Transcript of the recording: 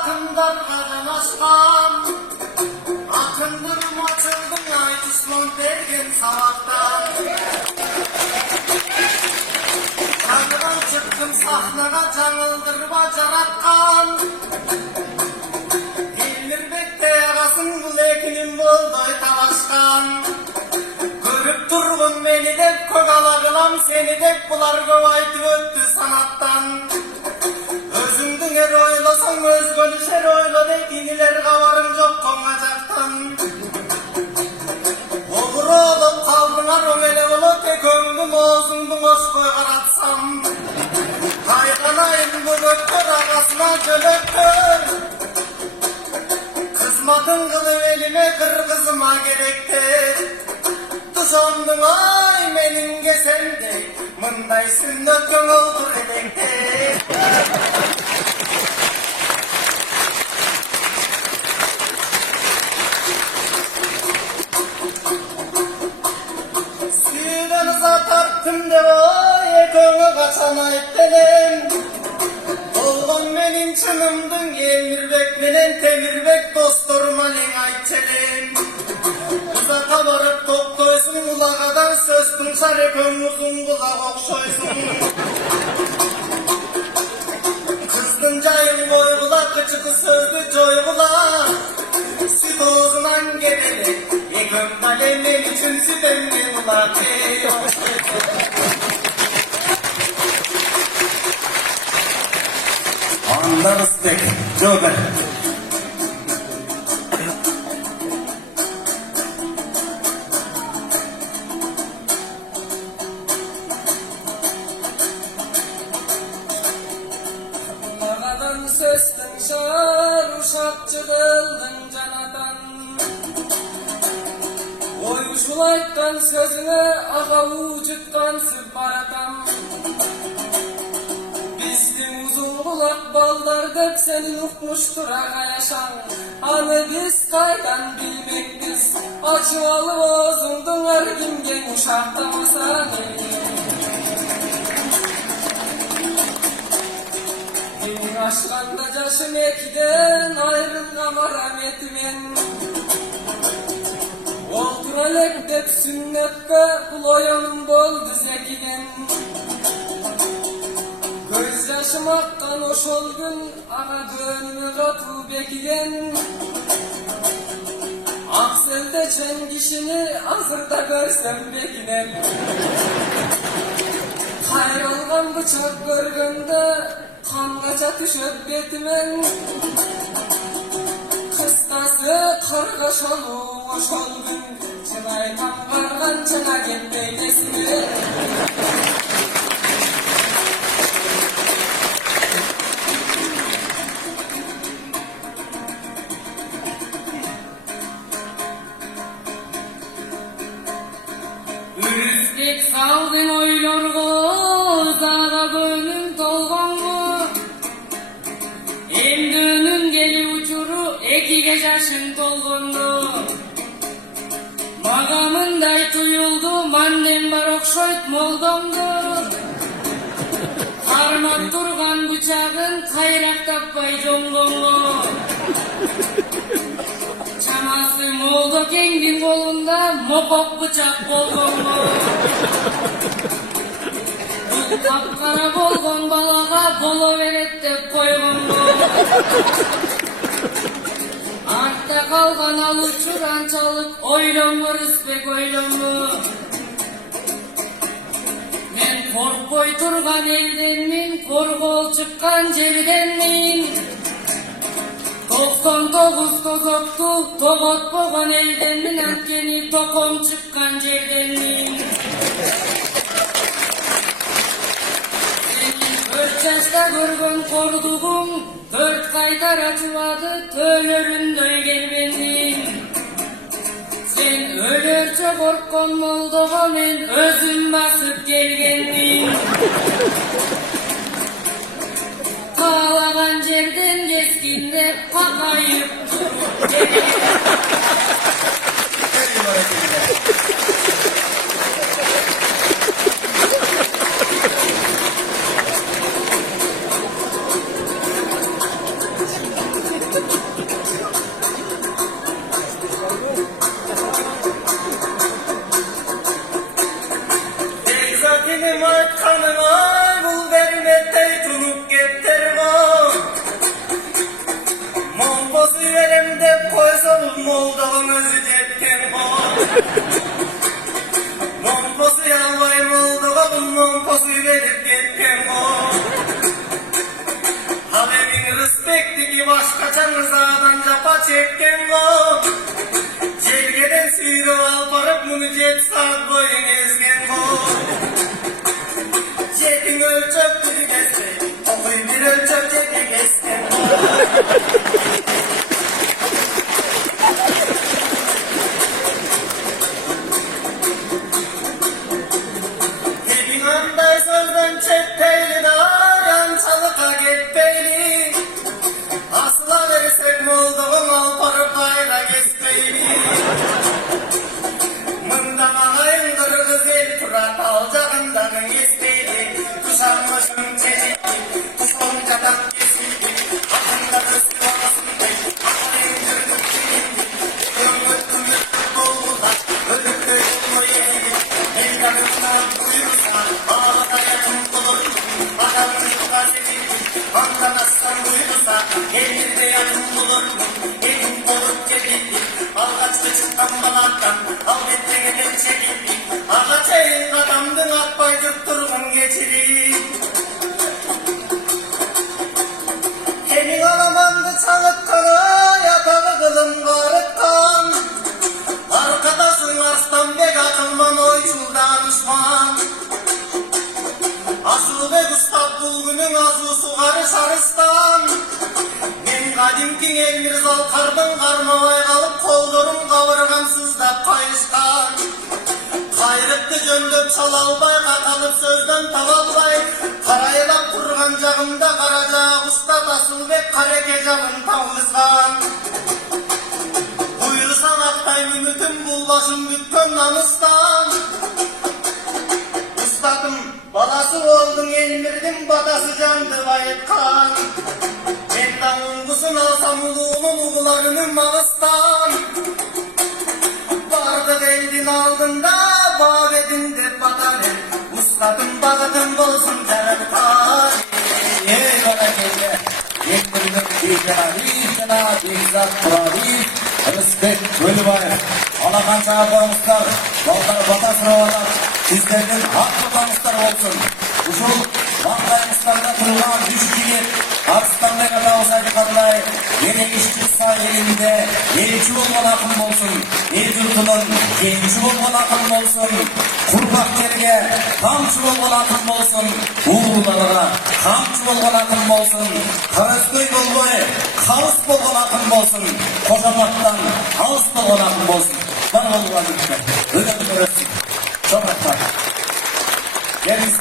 akındarga janaşkan, akındım açıldım ay düşman bergen sabahtan. Tanrıdan çıktım sahnana canıldırma jaratkan, Elmirbek'te yagasın bu lekinim boldoy talaşkan. Görüp turgun beni dep kokala kılam seni dep bular kovaytı öttü sanattan. Özündün er oylasan özgönüş er oyla dek iniler kavarım yok konacaktan. Olur olup kaldığına romele olup tek ömrüm oğzundun hoş koy karatsam. Kayganayım bu göktör ağasına gölöktör. Kızmadın kılıv elime kırgızıma gerektir. Tuşandın ay menimge sende, mındaysın ötkön oldur emekte. Suyudanıza tarttım de vay, ekönü kaçan ayıptenem. Olgun benim çınımdın, Elmirbek menen Temirbek dosturmalin ayçelin. Kıza kabarıp toptoysun, ula kadar söz tunçar ekön uzun kulak okşoysun. Kızdın cayın boygula, kıçıkı sözlü coygula. Süt oğuzundan gebeli, ekön kalemden için süt emmi ula tey. Understand, Joker. Lagadan söstün şar, uşakçı kıldın canadan. Oymuşul aytkan sözüne, ağa ucutkan sübbaratam. Bizdim uzun kulak ballar dep senin ukmuştur ağa yaşan. Anı biz kaydan bilmektiz, açıvalı bozundun ergingen uşaktamasan Beni aşkanda caşım ekiden ayrılma rahmetimin. Olturalek dep sünnette kuloyanım boldu zekiden. Göz yaşım aktan oşol gün ağa bönümü katı bekiden. Akselde çen kişini azırda görsem bekinem. Kayrılgan bıçak görgünde kangaca düşöp betimen. Kıstası kargaşalı oşol gün çınaytan vargan çına getmeylesini. Üstek saldın oylorgo, zaga bölüm tolgongo. Emdönün geli uçuru, ekige yaşın tolgondu. Magamınday tuyuldu, mandem bar okşoyt moldomdu. Karmak turgan bıçağın, kayrak tappay jongongo. Çaması moldo kengin kolunda, mokok bıçak bolgongo. Bu kapkara bolgon balaga, bolo veret dep koygongo. Artta kalgan alıçur ançalık, oylongo rıspek oylongo. Men korkboy turgan eldenmin, korgol çıkkan jerdenmin. 99 tozoktu, togot boğan eldenmin, atkeni tokom çıkkan jerdenmin. Senin 4 yaşta görgön korduğum, 4 kaytar acıvadı, tölöründöy gelbendim. Sen ölörçe korkkon moldoğa men özüm basıp gelgendim. Kalagan jerden geskinde pakayıp durup çektim o. Jelgeden suyru al barıp bunu 7 saat boyun ezgen o. Jetin ölçöp biri gezdi, okuy bir ölçöp jeti gezgen o. Anday sözden çekpeyli dar, yançalıka getpeyli. Asla versek molduğun alparıp ayra gezpeyli. Mından ağayın kırgız el turat alacağından gezpeyli. Tuşanmışın çelik, tuşoncadan kesildi. Akında rızkı olasın dey, akayın gürdük dilindi. Gömüttüm yürttüm dolgular, ölüp de yolunu yedik. El yanımdan buyursa, ağlata yakın bulur. Bakalım yıllar edildi, anlamazsan buyursa. Gelir de yakın bulur mu? Elin olup cebildi. Ağaç kıçın kambalardan, al betteğeden çekildi. Ağaç elin adamdın, atbay yutturgun geçirir. Emin alamandı çalıkkana, yatağı kılım garıkkan. Arkadaşın arslan bek akılman oyçul danışman. Asıl be Gustav Bulgun'un azusu karı sarıstan. Men kadimkin Elmir Zalkar'dan karmavay kalıp koldurum kavurgamsızda payışkan. Kayrıklı jöndöp çalalbay kakalıp sözden tavalbay. Karaylap kurgan jağımda karaca Gustav Asılbek kareke jağın tavlızgan. Buyursan aktay mümütüm bul başım bütkön namustan. Ustadım balası oldun Elmir'dim badası candı vayetkan. Benden ungusun alsam uluğunun ulularını mağıstan. Vardı eldin aldığında babedinde batarım. Ustadım bağıdım bolsun terörkan. Ey berekete, yettirdim icra, izat kurabi, respekt bölübay. Alakança ablamızlar, baltar batasına olan sizlerden haklı tanışlar olsun. Uşul bankayımızlarda kurulan düşkili, Arıstan'da kadar olsaydı kadınay, yine iş çıksa elinde, elçi olman akım olsun. El yurtunun gençi olman akım olsun. Kurbak yerine kamçı olman akım olsun. Uğurlara kamçı olman akım olsun. Karasköy olmayı kalıs olman akım olsun. Kocamaktan kalıs olman akım olsun. Bana olman lütfen. Öyle bir